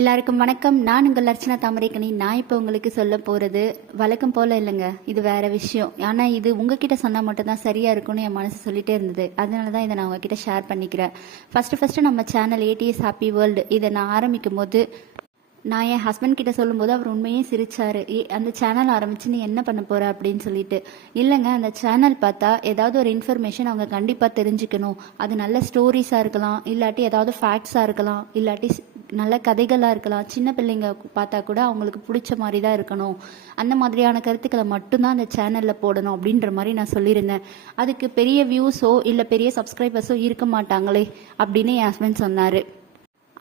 எல்லாருக்கும் வணக்கம். நான் உங்கள் அர்ச்சனா தாமரைக்கணி. நான் இப்போ உங்களுக்கு சொல்ல போகிறது வழக்கம் போல் இல்லைங்க, இது வேற விஷயம். ஆனால் இது உங்ககிட்ட சொன்னால் மட்டும்தான் சரியாக இருக்கும்னு என் மனசு சொல்லிட்டே இருந்தது. அதனால தான் இதை நான் உங்ககிட்ட ஷேர் பண்ணிக்கிறேன். ஃபஸ்ட்டு நம்ம சேனல் ஏடிஎஸ் ஹாப்பி வேர்ல்டு இதை நான் ஆரம்பிக்கும் போது நான் என் ஹஸ்பண்ட் கிட்ட சொல்லும்போது அவர் உண்மையே சிரிச்சாரு. அந்த சேனல் ஆரம்பிச்சு நீ என்ன பண்ண போற அப்படின்னு சொல்லிட்டு. இல்லைங்க, அந்த சேனல் பார்த்தா ஏதாவது ஒரு இன்ஃபர்மேஷன் அவங்க கண்டிப்பாக தெரிஞ்சுக்கணும். அது நல்ல ஸ்டோரிஸாக இருக்கலாம், இல்லாட்டி ஏதாவது ஃபேக்ட்ஸாக இருக்கலாம், இல்லாட்டி நல்ல கதைகளாக இருக்கலாம். சின்ன பிள்ளைங்க பார்த்தா கூட அவங்களுக்கு பிடிச்ச மாதிரி தான் இருக்கணும். அந்த மாதிரியான கருத்துக்களை மட்டும்தான் அந்த சேனலில் போடணும் அப்படின்ற மாதிரி நான் சொல்லியிருந்தேன். அதுக்கு பெரிய வியூஸோ இல்லை பெரிய சப்ஸ்கிரைபர்ஸோ இருக்க மாட்டாங்களே அப்படின்னு என் ஹஸ்பண்ட் சொன்னார்.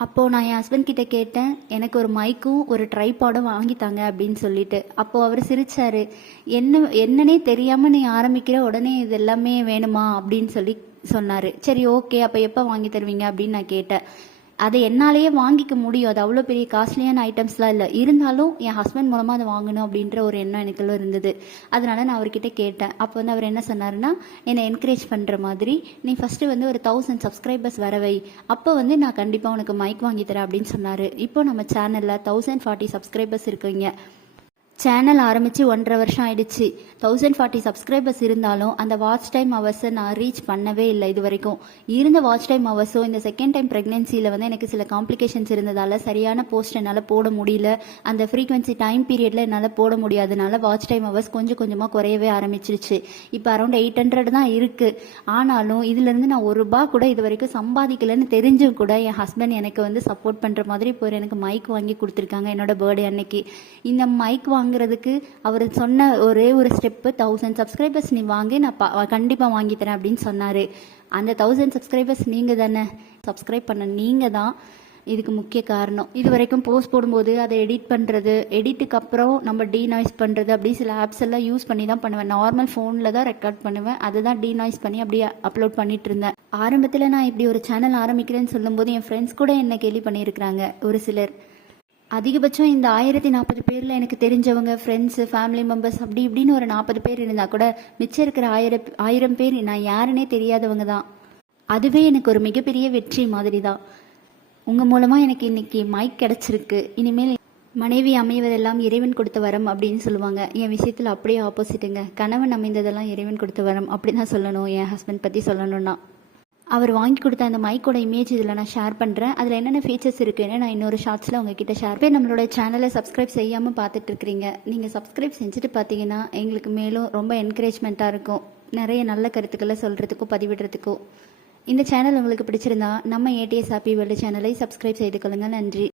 அப்போது நான் என் ஹஸ்பண்ட் கிட்ட கேட்டேன், எனக்கு ஒரு மைக்கும் ஒரு ட்ரைபாடும் வாங்கித்தாங்க அப்படின்னு சொல்லிட்டு. அப்போது அவர் சிரிச்சாரு. என்னன்னே தெரியாமல் நீ ஆரம்பிக்கிற உடனே இது எல்லாமே வேணுமா அப்படின்னு சொல்லி சொன்னார். சரி ஓகே, அப்போ எப்போ வாங்கி தருவீங்க அப்படின்னு நான் கேட்டேன். அதை என்னாலேயே வாங்கிக்க முடியும், அது அவ்வளோ பெரிய காஸ்ட்லியான ஐட்டம்ஸ்லாம் இல்லை. இருந்தாலும் என் ஹஸ்பண்ட் மூலமாக அதை வாங்கணும் அப்படின்ற ஒரு எண்ணம் எனக்குள்ள இருந்தது. அதனால நான் அவர்கிட்ட கேட்டேன். அப்போ வந்து அவர் என்ன சொன்னாருன்னா, என்னை என்கரேஜ் பண்ணுற மாதிரி, நீ ஃபஸ்ட்டு வந்து ஒரு 1000 சப்ஸ்கிரைபர்ஸ் வரவை, அப்போ வந்து நான் கண்டிப்பாக உனக்கு மைக் வாங்கி தரேன் அப்படின்னு சொன்னார். இப்போ நம்ம சேனலில் 1040 சப்ஸ்கிரைபர்ஸ் இருக்குங்க. சேனல் ஆரம்பித்து 1.5 வருஷம் ஆயிடுச்சு. 1040 சப்ஸ்கிரைபர்ஸ் இருந்தாலும் அந்த வாட்ச் டைம் ஹவர்ஸை நான் ரீச் பண்ணவே இல்லை இது வரைக்கும். இருந்த வாட்ச் டைம் ஹவர்ஸும் இந்த செகண்ட் டைம் ப்ரெக்னென்சியில் வந்து எனக்கு சில காம்ப்ளிகேஷன்ஸ் இருந்ததால் சரியான போஸ்ட் என்னால் போட முடியல. அந்த ஃப்ரீக்வன்சி டைம் பீரியடில் என்னால் போட முடியாதனால வாட்ச் டைம் ஹவர்ஸ் கொஞ்சம் கொஞ்சமாக குறையவே ஆரம்பிச்சிருச்சு. இப்போ அரௌண்ட் 800 தான் இருக்குது. ஆனாலும் இதுலேருந்து நான் ₹1 கூட இது வரைக்கும் சம்பாதிக்கலைன்னு தெரிஞ்சும் கூட என் ஹஸ்பண்ட் எனக்கு வந்து சப்போர்ட் பண்ணுற மாதிரி இப்போ எனக்கு மைக் வாங்கி கொடுத்துருக்காங்க என்னோட பர்த்டே அன்னைக்கு. இந்த மைக் வாங்குறதுக்கு அவர் சொன்ன ஒரே ஒரு ஸ்டெப்பு, 1000 சப்ஸ்கிரைபர்ஸ் நீ வாங்கி நான் கண்டிப்பாக வாங்கி தரேன் அப்படின்னு சொன்னார். அந்த 1000 சப்ஸ்கிரைபர்ஸ் நீங்கள் தானே, சப்ஸ்கிரைப் பண்ண நீங்கள் தான் இதுக்கு முக்கிய காரணம். இது வரைக்கும் போஸ்ட் போடும்போது அதை எடிட் பண்ணுறது, எடிட்டுக்கு அப்புறம் நம்ம டீநாய்ஸ் பண்ணுறது, அப்படி சில ஆப்ஸ் எல்லாம் யூஸ் பண்ணி தான் பண்ணுவேன். நார்மல் ஃபோனில் தான் ரெக்கார்ட் பண்ணுவேன், அதை தான் டீநாய்ஸ் பண்ணி அப்படியே அப்லோட் பண்ணிட்டு இருந்தேன். ஆரம்பத்தில் நான் இப்படி ஒரு சேனல் ஆரம்பிக்கிறேன்னு சொல்லும்போது என் ஃப்ரெண்ட்ஸ் கூட என்ன கேலி பண்ணியிருக்கிறாங்க ஒரு சிலர். அதிகபட்சம் இந்த 1040 பேரில் எனக்கு தெரிஞ்சவங்க, ஃப்ரெண்ட்ஸு, ஃபேமிலி மெம்பர்ஸ் அப்படி இப்படின்னு ஒரு 40 பேர் இருந்தால் கூட மிச்சம் இருக்கிற 1000 பேர் நான் யாருன்னே தெரியாதவங்க தான். அதுவே எனக்கு ஒரு மிகப்பெரிய வெற்றி மாதிரி தான். உங்கள் மூலமாக எனக்கு இன்னைக்கு மைக் கிடச்சிருக்கு. இனிமேல் மனைவி அமைவதெல்லாம் இறைவன் கொடுத்த வரம் அப்படின்னு சொல்லுவாங்க. என் விஷயத்தில் அப்படியே ஆப்போசிட்டுங்க. கணவன் அமைந்ததெல்லாம் இறைவன் கொடுத்த வரம் அப்படி தான் சொல்லணும். என் ஹஸ்பண்ட் பற்றி சொல்லணும்னா அவர் வாங்கி கொடுத்த அந்த மைக்கோட இமேஜ் இதில் நான் ஷேர் பண்ணுறேன். அதில் என்னென்ன ஃபீச்சர்ஸ் இருக்குன்னு நான் இன்னொரு ஷார்ட்ஸில் உங்ககிட்ட ஷேர் பண்ணி. நம்மளோட சேனலை சப்ஸ்கிரைப் செய்யாமல் பார்த்துட்ருக்கிறீங்க, நீங்கள் சப்ஸ்கிரைப் செஞ்சுட்டு பார்த்தீங்கன்னா எங்களுக்கு மேலும் ரொம்ப என்கரேஜ்மெண்ட்டாக இருக்கும், நிறைய நல்ல கருத்துக்களை சொல்கிறதுக்கும் பதிவிடுறதுக்கும். இந்த சேனல் உங்களுக்கு பிடிச்சிருந்தா நம்ம ஏடிஎஸ் ஹாப்பி வேர்ல்டு சேனலை சப்ஸ்கிரைப் செய்து கொள்ளுங்கள். நன்றி.